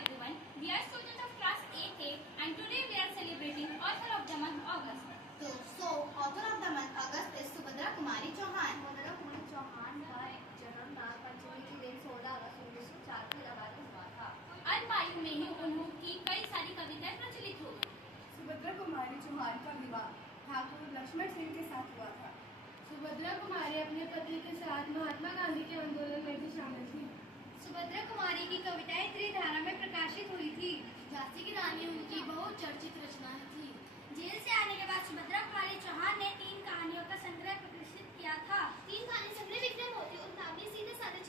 everyone. We are students of class 8A and today we are celebrating author of the month August. Author of the month August is Subhadra Kumari Chauhan. Subhadra Kumari Chauhan का जन्म नागपंचमी के दिन 16 अगस्त 1904 को इलाहाबाद में हुआ था। अल्पायु में ही उनकी कई सारी कविताएं प्रचलित हो गई। सुभद्रा कुमारी चौहान का विवाह ठाकुर लक्ष्मण सिंह के साथ हुआ था। सुभद्रा कुमारी अपने पति के साथ महात्मा गांधी के आंदोलन में भी शामिल थी। सुभद्रा कुमारी की कविताएं त्रिधारा में प्रकाशित हुई थी। झांसी की रानी उनकी बहुत चर्चित रचनाएं थी। जेल से आने के बाद सुभद्रा कुमारी चौहान ने 3 कहानियों का संग्रह प्रकाशित किया था। 3 कहानी संग्रह विक्रम होते और नाम सीधे साधे